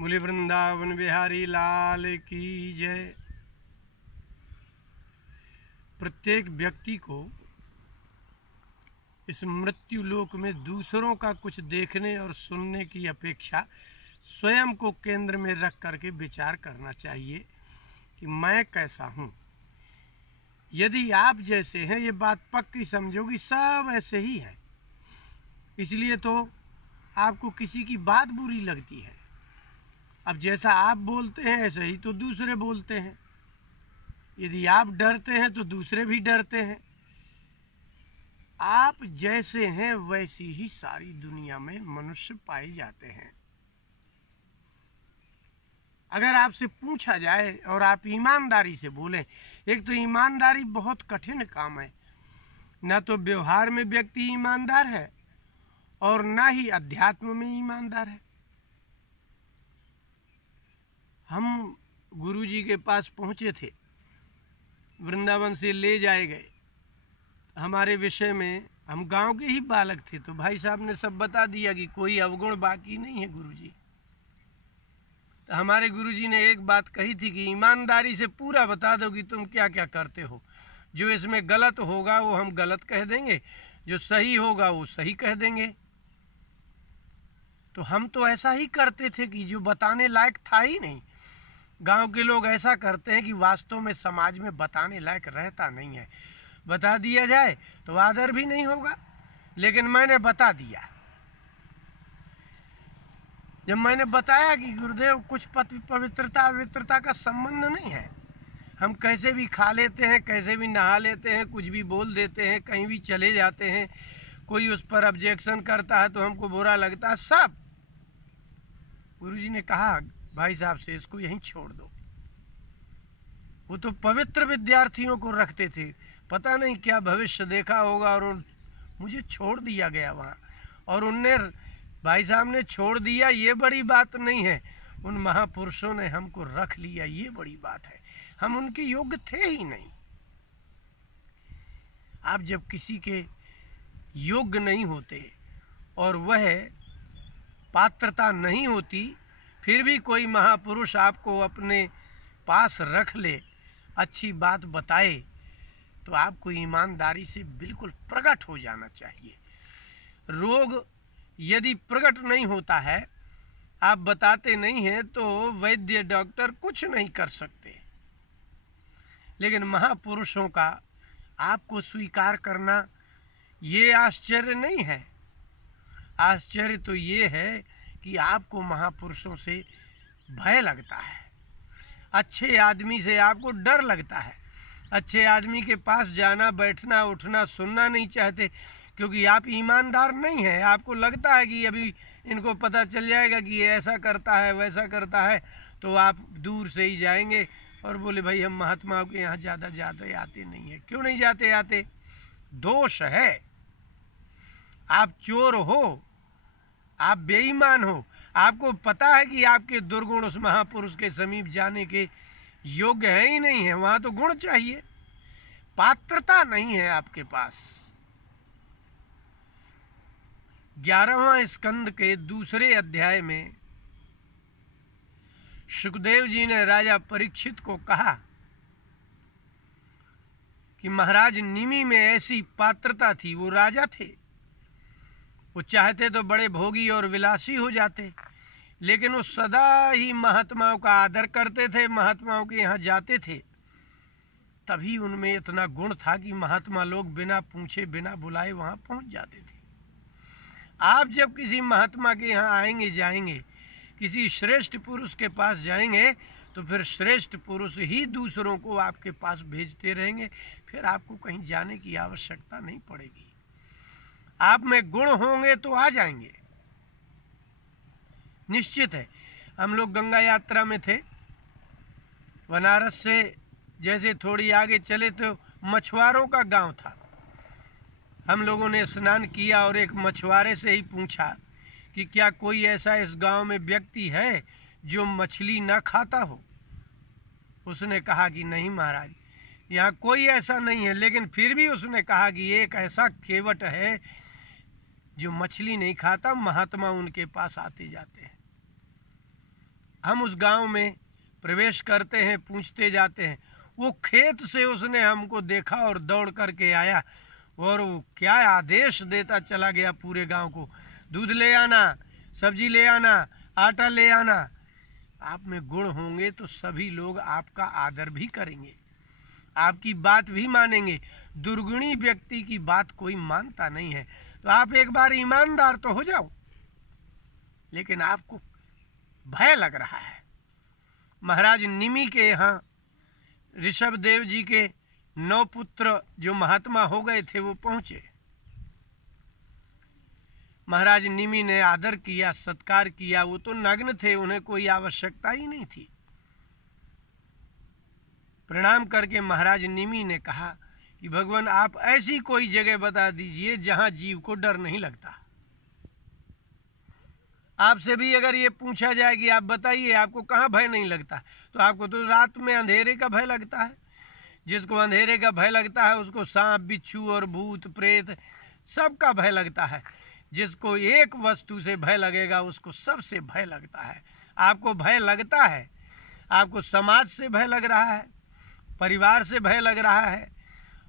बोले वृंदावन बिहारी लाल की जय। प्रत्येक व्यक्ति को इस मृत्यु लोक में दूसरों का कुछ देखने और सुनने की अपेक्षा स्वयं को केंद्र में रख करके विचार करना चाहिए कि मैं कैसा हूँ। यदि आप जैसे हैं, ये बात पक्की समझोगी, सब ऐसे ही हैं, इसलिए तो आपको किसी की बात बुरी लगती है। अब जैसा आप बोलते हैं ऐसे ही तो दूसरे बोलते हैं। यदि आप डरते हैं तो दूसरे भी डरते हैं। आप जैसे हैं वैसी ही सारी दुनिया में मनुष्य पाए जाते हैं। अगर आपसे पूछा जाए और आप ईमानदारी से बोलें, एक तो ईमानदारी बहुत कठिन काम है। न तो व्यवहार में व्यक्ति ईमानदार है और न ही अध्यात्म में ईमानदार है। हम गुरुजी के पास पहुंचे थे, वृंदावन से ले जाए गए। हमारे विषय में, हम गांव के ही बालक थे, तो भाई साहब ने सब बता दिया कि कोई अवगुण बाकी नहीं है गुरुजी। तो हमारे गुरुजी ने एक बात कही थी कि ईमानदारी से पूरा बता दो कि तुम क्या क्या करते हो। जो इसमें गलत होगा वो हम गलत कह देंगे, जो सही होगा वो सही कह देंगे। तो हम तो ऐसा ही करते थे कि जो बताने लायक था ही नहीं। गांव के लोग ऐसा करते हैं कि वास्तव में समाज में बताने लायक रहता नहीं है। बता दिया जाए तो आदर भी नहीं होगा, लेकिन मैंने बता दिया। जब मैंने बताया कि गुरुदेव कुछ पवित्रता अवित्रता का संबंध नहीं है, हम कैसे भी खा लेते हैं, कैसे भी नहा लेते हैं, कुछ भी बोल देते हैं, कहीं भी चले जाते हैं, कोई उस पर ऑब्जेक्शन करता है तो हमको बुरा लगता है, सब। गुरुजी ने कहा भाई साहब से इसको यहीं छोड़ दो। वो तो पवित्र विद्यार्थियों को रखते थे, पता नहीं क्या भविष्य देखा होगा और मुझे छोड़ दिया गया वहाँ। और उनने, भाई साहब ने छोड़ दिया, ये बड़ी बात नहीं है। उन महापुरुषों ने हमको रख लिया, ये बड़ी बात है। हम उनके योग्य थे ही नहीं। आप जब किसी के योग्य नहीं होते और वह पात्रता नहीं होती, फिर भी कोई महापुरुष आपको अपने पास रख ले, अच्छी बात बताए, तो आपको ईमानदारी से बिल्कुल प्रकट हो जाना चाहिए। रोग यदि प्रकट नहीं होता है, आप बताते नहीं हैं, तो वैद्य डॉक्टर कुछ नहीं कर सकते। लेकिन महापुरुषों का आपको स्वीकार करना ये आश्चर्य नहीं है। आश्चर्य तो ये है कि आपको महापुरुषों से भय लगता है, अच्छे आदमी से आपको डर लगता है। अच्छे आदमी के पास जाना, बैठना, उठना, सुनना नहीं चाहते, क्योंकि आप ईमानदार नहीं हैं। आपको लगता है कि अभी इनको पता चल जाएगा कि ये ऐसा करता है, वैसा करता है, तो आप दूर से ही जाएंगे और बोले भाई हम महात्माओं के यहाँ ज़्यादा जाते आते नहीं है। क्यों नहीं जाते आते? दोष है। आप चोर हो, आप बेईमान हो, आपको पता है कि आपके दुर्गुण उस महापुरुष के समीप जाने के योग्य है ही नहीं है। वहां तो गुण चाहिए, पात्रता नहीं है आपके पास। 11वां स्कंद के दूसरे अध्याय में सुखदेव जी ने राजा परीक्षित को कहा कि महाराज निमि में ऐसी पात्रता थी, वो राजा थे, वो चाहते तो बड़े भोगी और विलासी हो जाते, लेकिन वो सदा ही महात्माओं का आदर करते थे, महात्माओं के यहाँ जाते थे। तभी उनमें इतना गुण था कि महात्मा लोग बिना पूछे, बिना बुलाए वहाँ पहुँच जाते थे। आप जब किसी महात्मा के यहाँ आएंगे, जाएंगे, किसी श्रेष्ठ पुरुष के पास जाएंगे, तो फिर श्रेष्ठ पुरुष ही दूसरों को आपके पास भेजते रहेंगे, फिर आपको कहीं जाने की आवश्यकता नहीं पड़ेगी। आप में गुण होंगे तो आ जाएंगे, निश्चित है। हम लोग गंगा यात्रा में थे, बनारस से जैसे थोड़ी आगे चले तो मछुआरों का गांव था। हम लोगों ने स्नान किया और एक मछुआरे से ही पूछा कि क्या कोई ऐसा इस गांव में व्यक्ति है जो मछली ना खाता हो। उसने कहा कि नहीं महाराज, यहाँ कोई ऐसा नहीं है। लेकिन फिर भी उसने कहा कि एक ऐसा केवट है जो मछली नहीं खाता, महात्मा उनके पास आते जाते हैं। हम उस गांव में प्रवेश करते हैं, पूछते जाते हैं। वो खेत से उसने हमको देखा और दौड़ करके आया और वो क्या आदेश देता चला गया पूरे गांव को, दूध ले आना, सब्जी ले आना, आटा ले आना। आप में गुण होंगे तो सभी लोग आपका आदर भी करेंगे, आपकी बात भी मानेंगे। दुर्गुणी व्यक्ति की बात कोई मानता नहीं है। तो आप एक बार ईमानदार तो हो जाओ, लेकिन आपको भय लग रहा है। महाराज निमि के यहाँ ऋषभ देव जी के 9 पुत्र जो महात्मा हो गए थे वो पहुंचे। महाराज निमि ने आदर किया, सत्कार किया। वो तो नग्न थे, उन्हें कोई आवश्यकता ही नहीं थी। प्रणाम करके महाराज निमि ने कहा कि भगवान आप ऐसी कोई जगह बता दीजिए जहां जीव को डर नहीं लगता। आपसे भी अगर ये पूछा जाए कि आप बताइए आपको कहाँ भय नहीं लगता, तो आपको तो रात में अंधेरे का भय लगता है। जिसको अंधेरे का भय लगता है उसको सांप, बिच्छू और भूत प्रेत सबका भय लगता है। जिसको एक वस्तु से भय लगेगा उसको सबसे भय लगता है। आपको भय लगता है, आपको समाज से भय लग रहा है, परिवार से भय लग रहा है,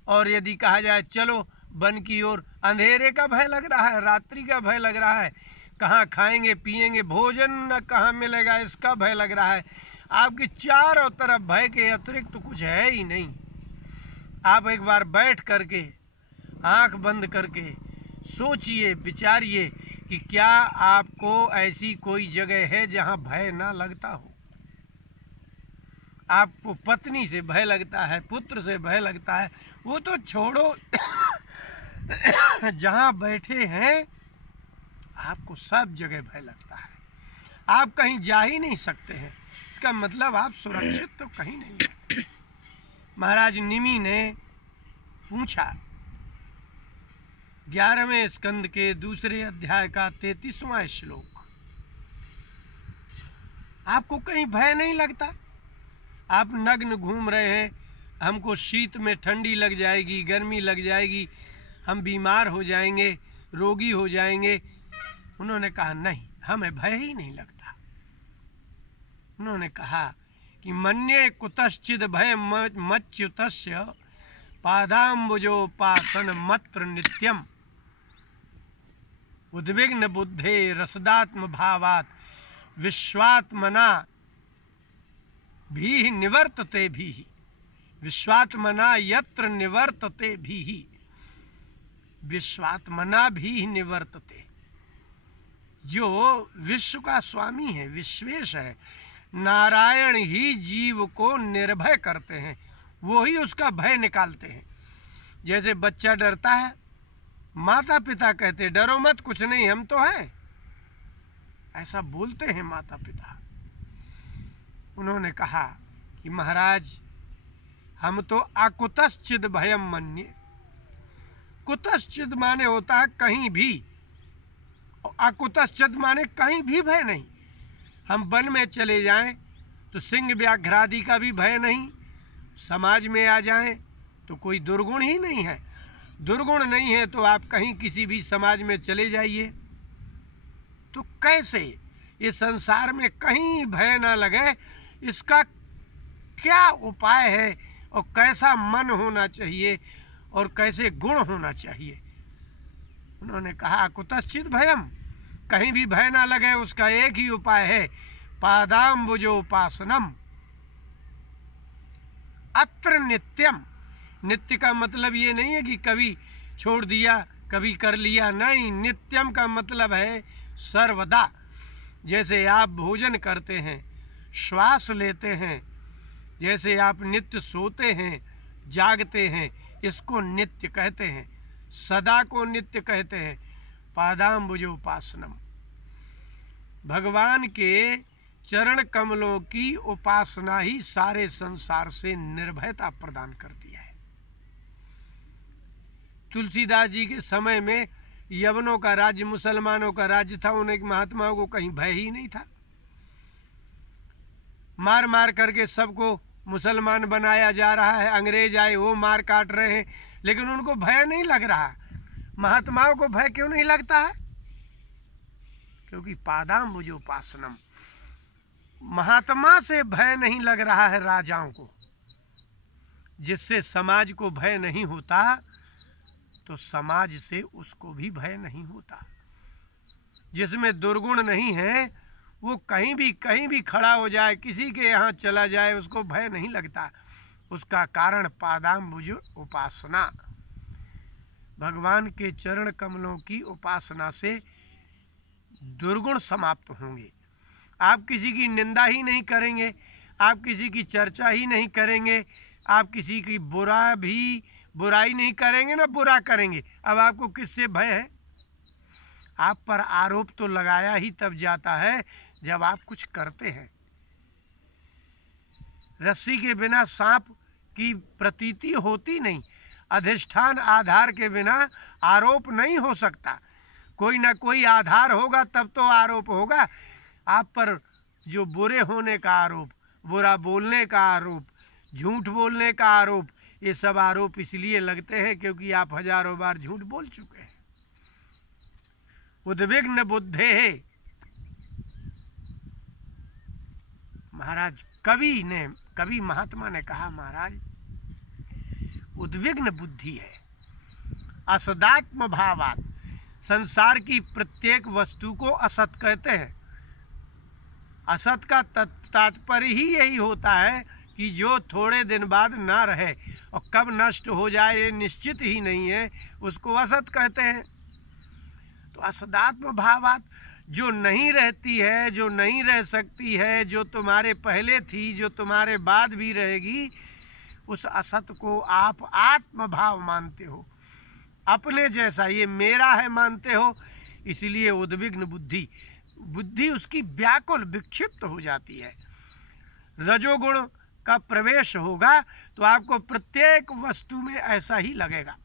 और यदि कहा जाए चलो वन की ओर, अंधेरे का भय लग रहा है, रात्रि का भय लग रहा है, कहाँ खाएंगे पिएंगे, भोजन न कहाँ मिलेगा इसका भय लग रहा है। आपके चारों तरफ भय के अतिरिक्त तो कुछ है ही नहीं। आप एक बार बैठ करके आंख बंद करके सोचिए, विचारिए कि क्या आपको ऐसी कोई जगह है जहां भय ना लगता हो। आपको पत्नी से भय लगता है, पुत्र से भय लगता है, वो तो छोड़ो जहां बैठे हैं आपको सब जगह भय लगता है। आप कहीं जा ही नहीं सकते हैं, इसका मतलब आप सुरक्षित तो कहीं नहीं हैं। महाराज निमि ने पूछा, 11वें स्कंद के 2 अध्याय का 33वां श्लोक, आपको कहीं भय नहीं लगता? आप नग्न घूम रहे हैं, हमको शीत में ठंडी लग जाएगी, गर्मी लग जाएगी, हम बीमार हो जाएंगे, रोगी हो जाएंगे। उन्होंने कहा नहीं, हमें भय ही नहीं लगता। उन्होंने कहा कि मन्ये कुतश्चिद भय मच्युतस्य पादाम्बुजोपासन मत्र नित्यम उद्विग्न बुद्धे रसदात्म भावात विश्वात्मना भी निवर्तते भी, विश्वात्मना यत्र निवर्तते भी, विश्वात्मना भी निवर्तते। जो विश्व का स्वामी है, विश्वेश है, नारायण ही जीव को निर्भय करते हैं, वो ही उसका भय निकालते हैं। जैसे बच्चा डरता है, माता पिता कहते डरो मत, कुछ नहीं हम तो हैं, ऐसा बोलते हैं माता पिता। उन्होंने कहा कि महाराज हम तो अकुतश्चिद भयम मन्ये। कुतश्चिद माने होता है कहीं भी, अकुतश्चिद माने कहीं भी भय नहीं। हम वन में चले जाएं तो सिंह व्याघ्र आदि का भी भय नहीं, समाज में आ जाएं तो कोई दुर्गुण ही नहीं है। दुर्गुण नहीं है तो आप कहीं किसी भी समाज में चले जाइए, तो कैसे ये संसार में कहीं भय ना लगे, इसका क्या उपाय है और कैसा मन होना चाहिए और कैसे गुण होना चाहिए? उन्होंने कहा कुतश्चित भयम, कहीं भी भय ना लगे उसका एक ही उपाय है, पादाम्बुजोपासनम अत्र नित्यम। नित्य का मतलब ये नहीं है कि कभी छोड़ दिया कभी कर लिया, नहीं, नित्यम का मतलब है सर्वदा। जैसे आप भोजन करते हैं, श्वास लेते हैं, जैसे आप नित्य सोते हैं, जागते हैं, इसको नित्य कहते हैं, सदा को नित्य कहते हैं। पादाम्बुजोपासनम, भगवान के चरण कमलों की उपासना ही सारे संसार से निर्भयता प्रदान करती है। तुलसीदास जी के समय में यवनों का राज्य, मुसलमानों का राज्य था, उन्हें महात्माओं को कहीं भय ही नहीं था। मार मार करके सबको मुसलमान बनाया जा रहा है, अंग्रेज आए वो मार काट रहे हैं, लेकिन उनको भय नहीं लग रहा। महात्माओं को भय क्यों नहीं लगता है? क्योंकि पादाम्बुजोपासनम, महात्मा से भय नहीं लग रहा है राजाओं को, जिससे समाज को भय नहीं होता तो समाज से उसको भी भय नहीं होता। जिसमें दुर्गुण नहीं है वो कहीं भी खड़ा हो जाए, किसी के यहाँ चला जाए, उसको भय नहीं लगता। उसका कारण पादाम्बुज उपासना, भगवान के चरण कमलों की उपासना से दुर्गुण समाप्त होंगे। आप किसी की निंदा ही नहीं करेंगे, आप किसी की चर्चा ही नहीं करेंगे, आप किसी की बुराई नहीं करेंगे, ना बुरा करेंगे। अब आपको किससे भय है? आप पर आरोप तो लगाया ही तब जाता है जब आप कुछ करते हैं। रस्सी के बिना सांप की प्रतीति होती नहीं, अधिष्ठान आधार के बिना आरोप नहीं हो सकता। कोई ना कोई आधार होगा तब तो आरोप होगा। आप पर जो बुरे होने का आरोप, बुरा बोलने का आरोप, झूठ बोलने का आरोप, ये सब आरोप इसलिए लगते हैं क्योंकि आप हजारों बार झूठ बोल चुके हैं। उद्विग्न बुद्धे है, महाराज कवि महात्मा ने कहा, महाराज उद्विग्न बुद्धि है। असदात्म भावात, संसार की प्रत्येक वस्तु को असत कहते हैं। असत का तात्पर्य ही यही होता है कि जो थोड़े दिन बाद ना रहे और कब नष्ट हो जाए ये निश्चित ही नहीं है, उसको असत कहते हैं। तो असदात्म भावात, जो नहीं रहती है, जो नहीं रह सकती है, जो तुम्हारे पहले थी, जो तुम्हारे बाद भी रहेगी, उस असत को आप आत्म भाव मानते हो, अपने जैसा, ये मेरा है मानते हो। इसलिए उद्विग्न बुद्धि उसकी व्याकुल विक्षिप्त हो जाती है। रजोगुण का प्रवेश होगा तो आपको प्रत्येक वस्तु में ऐसा ही लगेगा।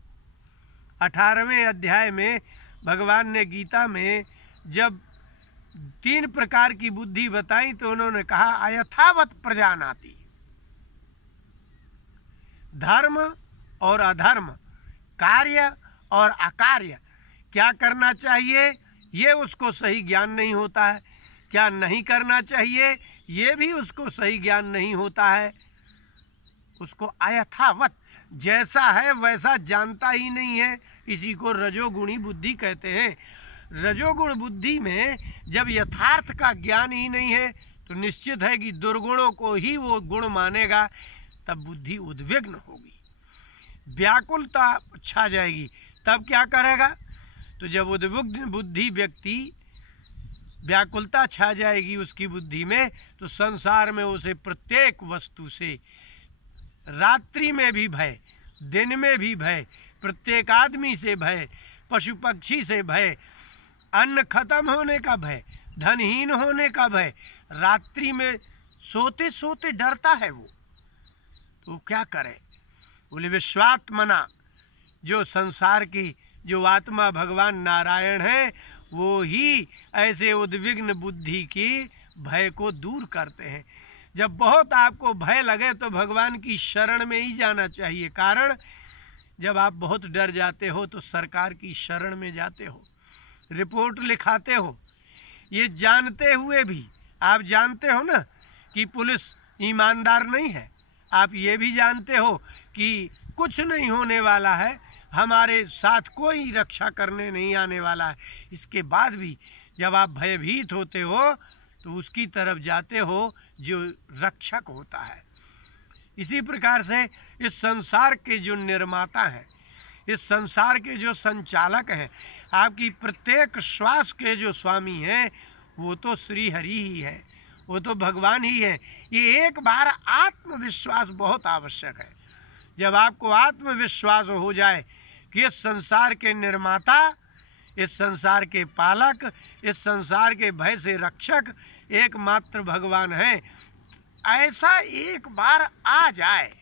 18वें अध्याय में भगवान ने गीता में जब 3 प्रकार की बुद्धि बताई तो उन्होंने कहा अयथावत प्रजानाति, धर्म और अधर्म, कार्य और अकार्य, क्या करना चाहिए ये उसको सही ज्ञान नहीं होता है, क्या नहीं करना चाहिए ये भी उसको सही ज्ञान नहीं होता है। उसको अयथावत, जैसा है वैसा जानता ही नहीं है। इसी को रजोगुणी बुद्धि कहते हैं। रजोगुण बुद्धि में जब यथार्थ का ज्ञान ही नहीं है तो निश्चित है कि दुर्गुणों को ही वो गुण मानेगा, तब बुद्धि उद्विग्न होगी, व्याकुलता छा जाएगी। तब क्या करेगा? तो जब उद्विग्न बुद्धि व्यक्ति, व्याकुलता छा जाएगी उसकी बुद्धि में, तो संसार में उसे प्रत्येक वस्तु से, रात्रि में भी भय, दिन में भी भय, प्रत्येक आदमी से भय, पशु पक्षी से भय, अन्न खत्म होने का भय, धनहीन होने का भय, रात्रि में सोते सोते डरता है वो। तो क्या करे? बोले विश्वात्मना, जो संसार की जो आत्मा भगवान नारायण है वो ही ऐसे उद्विग्न बुद्धि की भय को दूर करते हैं। जब बहुत आपको भय लगे तो भगवान की शरण में ही जाना चाहिए। कारण जब आप बहुत डर जाते हो तो सरकार की शरण में जाते हो, रिपोर्ट लिखाते हो, ये जानते हुए भी। आप जानते हो ना कि पुलिस ईमानदार नहीं है, आप ये भी जानते हो कि कुछ नहीं होने वाला है, हमारे साथ कोई रक्षा करने नहीं आने वाला है। इसके बाद भी जब आप भयभीत होते हो तो उसकी तरफ जाते हो जो रक्षक होता है। इसी प्रकार से इस संसार के जो निर्माता हैं, इस संसार के जो संचालक हैं, आपकी प्रत्येक श्वास के जो स्वामी हैं, वो तो श्री हरि ही है, वो तो भगवान ही है। ये एक बार आत्मविश्वास बहुत आवश्यक है। जब आपको आत्मविश्वास हो जाए कि इस संसार के निर्माता, इस संसार के पालक, इस संसार के भय से रक्षक एकमात्र भगवान है, ऐसा एक बार आ जाए,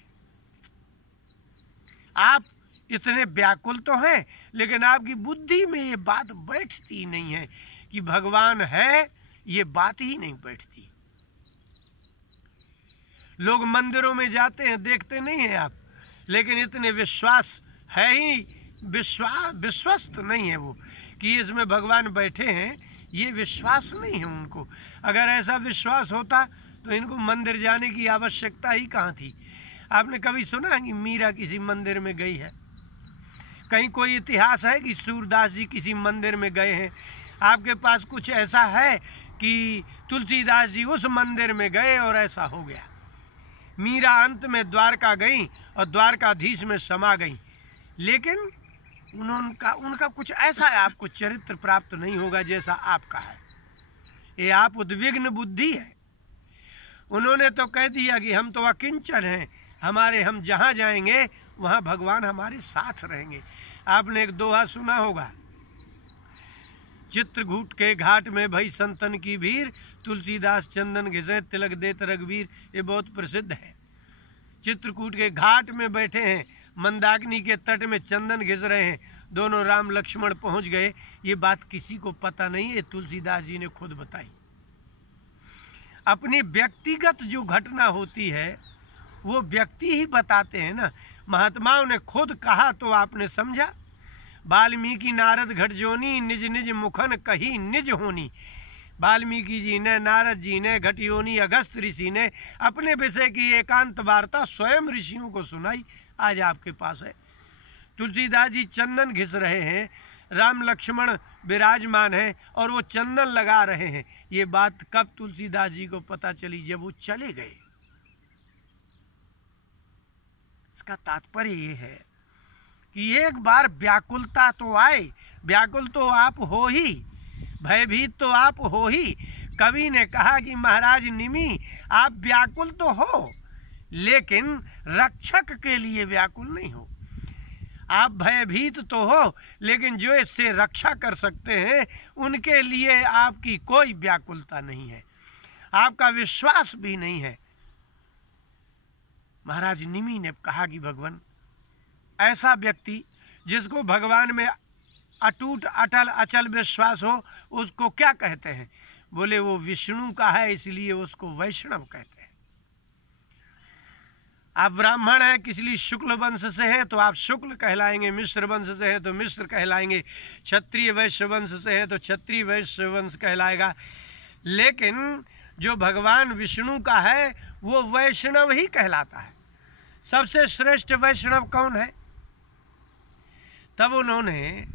आप इतने व्याकुल तो हैं लेकिन आपकी बुद्धि में ये बात बैठती नहीं है कि भगवान है, ये बात ही नहीं बैठती। लोग मंदिरों में जाते हैं, देखते नहीं हैं आप, लेकिन इतने विश्वास है ही, विश्वस्त नहीं है वो कि इसमें भगवान बैठे हैं, ये विश्वास नहीं है उनको। अगर ऐसा विश्वास होता तो इनको मंदिर जाने की आवश्यकता ही कहाँ थी। आपने कभी सुना कि मीरा किसी मंदिर में गई है? कहीं कोई इतिहास है कि सूरदास जी किसी मंदिर में गए हैं? आपके पास कुछ ऐसा है कि तुलसीदास जी उस मंदिर में गए और ऐसा हो गया? मीरा अंत में द्वारका गई और द्वारकाधीश में समा गई, लेकिन उनका कुछ ऐसा है, आपको चरित्र प्राप्त नहीं होगा जैसा आपका है। ये आप उद्विग्न बुद्धि है। उन्होंने तो कह दिया कि हम तो अकिंचन हैं, हम जहाँ जाएंगे वहाँ भगवान हमारे साथ रहेंगे। आपने एक दोहा सुना होगा, चित्रकूट के घाट में भई संतन की भीड़, तुलसीदास चंदन घिसे तिलक देत रघुवीर। ये बहुत प्रसिद्ध है। चित्रकूट के घाट में बैठे हैं, मंदाकिनी के तट में चंदन घिस रहे हैं, दोनों राम लक्ष्मण पहुंच गए। ये बात किसी को पता नहीं है, तुलसीदास जी ने खुद बताई। अपनी व्यक्तिगत जो घटना होती है वो व्यक्ति ही बताते हैं ना। महात्माओं ने खुद कहा तो आपने समझा। वाल्मीकि नारद घटजोनी, निज निज मुखन कही निज होनी। वाल्मीकि जी ने, नारद जी ने, घटयोनी अगस्त ऋषि ने अपने विषय की एकांत वार्ता स्वयं ऋषियों को सुनाई, आज आपके पास है। तुलसीदास जी चंदन घिस रहे हैं, राम लक्ष्मण विराजमान है और वो चंदन लगा रहे हैं। ये बात कब तुलसीदास जी को पता चली? जब वो चले गए। इसका तात्पर्य ये है कि एक बार व्याकुलता तो आए। व्याकुल तो आप हो ही, भयभीत तो आप हो ही। कवि ने कहा कि महाराज निमि, आप व्याकुल तो हो लेकिन रक्षक के लिए व्याकुल नहीं हो। आप भयभीत तो हो लेकिन जो इससे रक्षा कर सकते हैं उनके लिए आपकी कोई व्याकुलता नहीं है, आपका विश्वास भी नहीं है। महाराज निमि ने कहा कि भगवान, ऐसा व्यक्ति जिसको भगवान में अटूट अटल अचल विश्वास हो उसको क्या कहते हैं? बोले वो विष्णु का है, इसलिए उसको वैष्णव कहते हैं। आप ब्राह्मण हैं, किसी शुक्ल वंश से हैं तो आप शुक्ल कहलाएंगे, मिश्र वंश से हैं तो मिश्र कहलाएंगे, क्षत्रिय वैश्य वंश से हैं तो क्षत्रिय वैश्य वंश कहलाएगा। लेकिन जो भगवान विष्णु का है वो वैष्णव ही कहलाता है। सबसे श्रेष्ठ वैष्णव कौन है? तब उन्होंने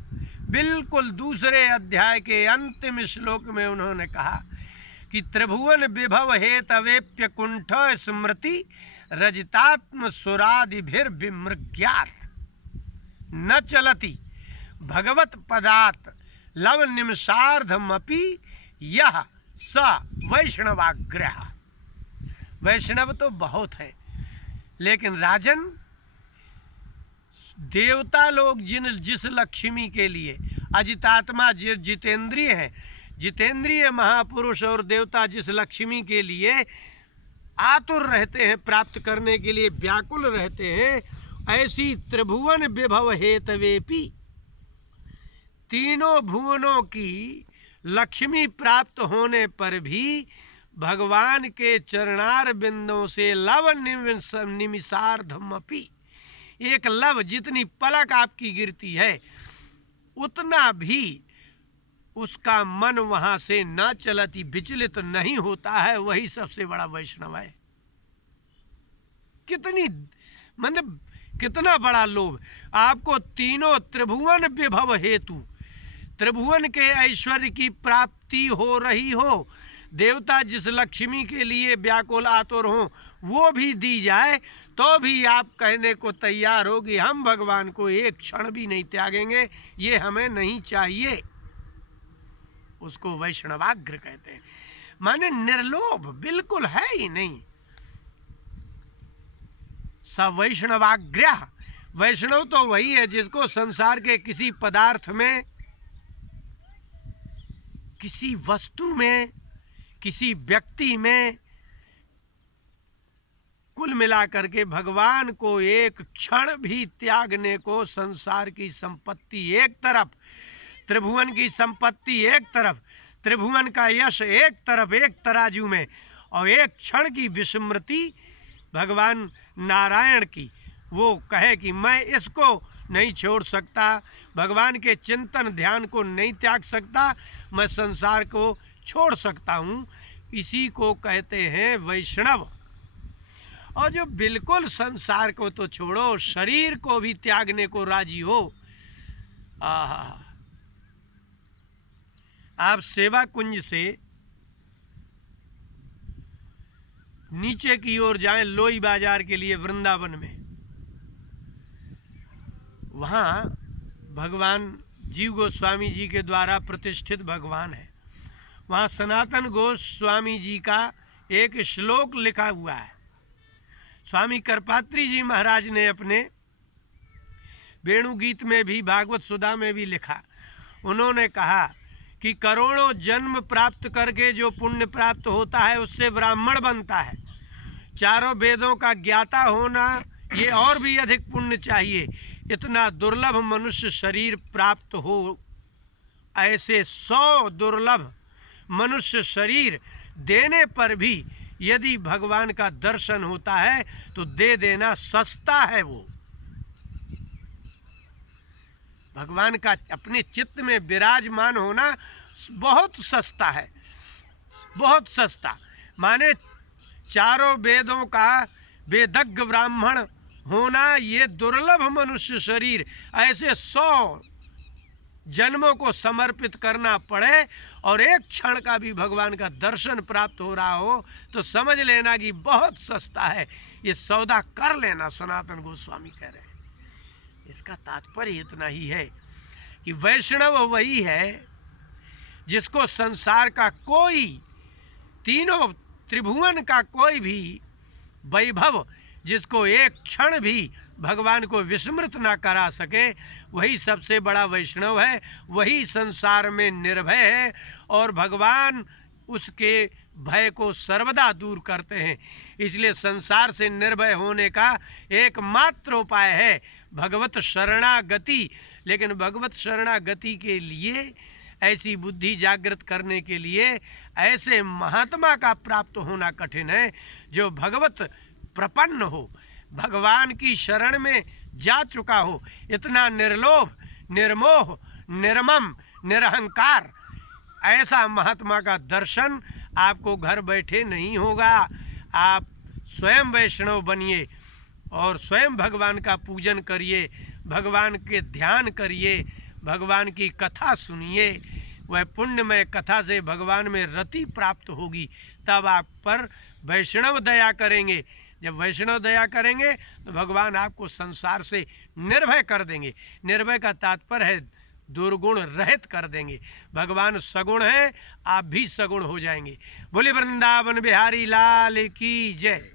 बिल्कुल दूसरे अध्याय के अंतिम श्लोक में उन्होंने कहा कि त्रिभुवन विभव हेतवेप्य कुंठ स्मृति रजतात्म सुरादिभिर्विमृग्यात् न चलति भगवत पदात् लव निमिषार्धमपि यह स वैष्णवाग्रह। वैष्णव तो बहुत है, लेकिन राजन देवता लोग जिस लक्ष्मी के लिए अजितात्मा जितेंद्रिय है, जितेंद्रिय महापुरुष और देवता जिस लक्ष्मी के लिए आतुर रहते हैं, प्राप्त करने के लिए व्याकुल रहते हैं, ऐसी त्रिभुवन विभव हेतवेपि, तीनों भुवनों की लक्ष्मी प्राप्त होने पर भी भगवान के चरणार बिंदों से लव निमिषार्धमपि, एक लव जितनी पलक आपकी गिरती है उतना भी उसका मन वहां से न चलती, विचलित नहीं होता है। वही सबसे बड़ा वैष्णव है। कितना बड़ा लोभ। आपको तीनों त्रिभुवन विभव हेतु, त्रिभुवन के ऐश्वर्य की प्राप्ति हो रही हो, देवता जिस लक्ष्मी के लिए व्याकुल आतुर हो वो भी दी जाए तो भी आप कहने को तैयार हो कि हम भगवान को एक क्षण भी नहीं त्यागेंगे, ये हमें नहीं चाहिए। उसको वैष्णवाग्र कहते हैं, माने निर्लोभ बिल्कुल है ही नहीं। सवैष्णवाग्रह, वैष्णव तो वही है जिसको संसार के किसी पदार्थ में, किसी वस्तु में, किसी व्यक्ति में, कुल मिलाकर के भगवान को एक क्षण भी त्यागने को, संसार की संपत्ति एक तरफ, त्रिभुवन की संपत्ति एक तरफ, त्रिभुवन का यश एक तरफ एक तराजू में, और एक क्षण की विस्मृति भगवान नारायण की, वो कहे कि मैं इसको नहीं छोड़ सकता, भगवान के चिंतन ध्यान को नहीं त्याग सकता, मैं संसार को छोड़ सकता हूँ, इसी को कहते हैं वैष्णव। और जो बिल्कुल संसार को तो छोड़ो, शरीर को भी त्यागने को राजी हो। आप सेवा कुंज से नीचे की ओर जाएं, लोई बाजार के लिए वृंदावन में, वहां भगवान जीव गोस्वामी जी के द्वारा प्रतिष्ठित भगवान है। वहां सनातन गोस्वामी जी का एक श्लोक लिखा हुआ है। स्वामी करपात्री जी महाराज ने अपने वेणुगीत में भी, भागवत सुधा में भी लिखा। उन्होंने कहा कि करोड़ों जन्म प्राप्त करके जो पुण्य प्राप्त होता है उससे ब्राह्मण बनता है। चारों वेदों का ज्ञाता होना, ये और भी अधिक पुण्य चाहिए। इतना दुर्लभ मनुष्य शरीर प्राप्त हो, ऐसे 100 दुर्लभ मनुष्य शरीर देने पर भी यदि भगवान का दर्शन होता है तो दे देना सस्ता है। वो भगवान का अपने चित्त में विराजमान होना बहुत सस्ता है, बहुत सस्ता। माने चारों वेदों का वेदज्ञ ब्राह्मण होना, ये दुर्लभ मनुष्य शरीर ऐसे 100 जन्मों को समर्पित करना पड़े और एक क्षण का भी भगवान का दर्शन प्राप्त हो रहा हो तो समझ लेना कि बहुत सस्ता है, ये सौदा कर लेना। सनातन गोस्वामी कह रहे हैं। इसका तात्पर्य इतना ही है कि वैष्णव वही है जिसको संसार का कोई, तीनों त्रिभुवन का कोई भी वैभव, जिसको एक क्षण भी भगवान को विस्मृत ना करा सके, वही सबसे बड़ा वैष्णव है। वही संसार में निर्भय है और भगवान उसके भय को सर्वदा दूर करते हैं। इसलिए संसार से निर्भय होने का एकमात्र उपाय है भगवत शरणागति। लेकिन भगवत शरणागति के लिए, ऐसी बुद्धि जागृत करने के लिए ऐसे महात्मा का प्राप्त होना कठिन है जो भगवत प्रपन्न हो, भगवान की शरण में जा चुका हो, इतना निर्लोभ, निर्मोह, निर्मम, निरहंकार। ऐसा महात्मा का दर्शन आपको घर बैठे नहीं होगा। आप स्वयं वैष्णव बनिए और स्वयं भगवान का पूजन करिए, भगवान के ध्यान करिए, भगवान की कथा सुनिए। वह पुण्यमय कथा से भगवान में रति प्राप्त होगी, तब आप पर वैष्णव दया करेंगे। जब वैष्णव दया करेंगे तो भगवान आपको संसार से निर्भय कर देंगे। निर्भय का तात्पर्य है दुर्गुण रहित कर देंगे। भगवान सगुण है, आप भी सगुण हो जाएंगे। बोले वृंदावन बिहारी लाल की जय।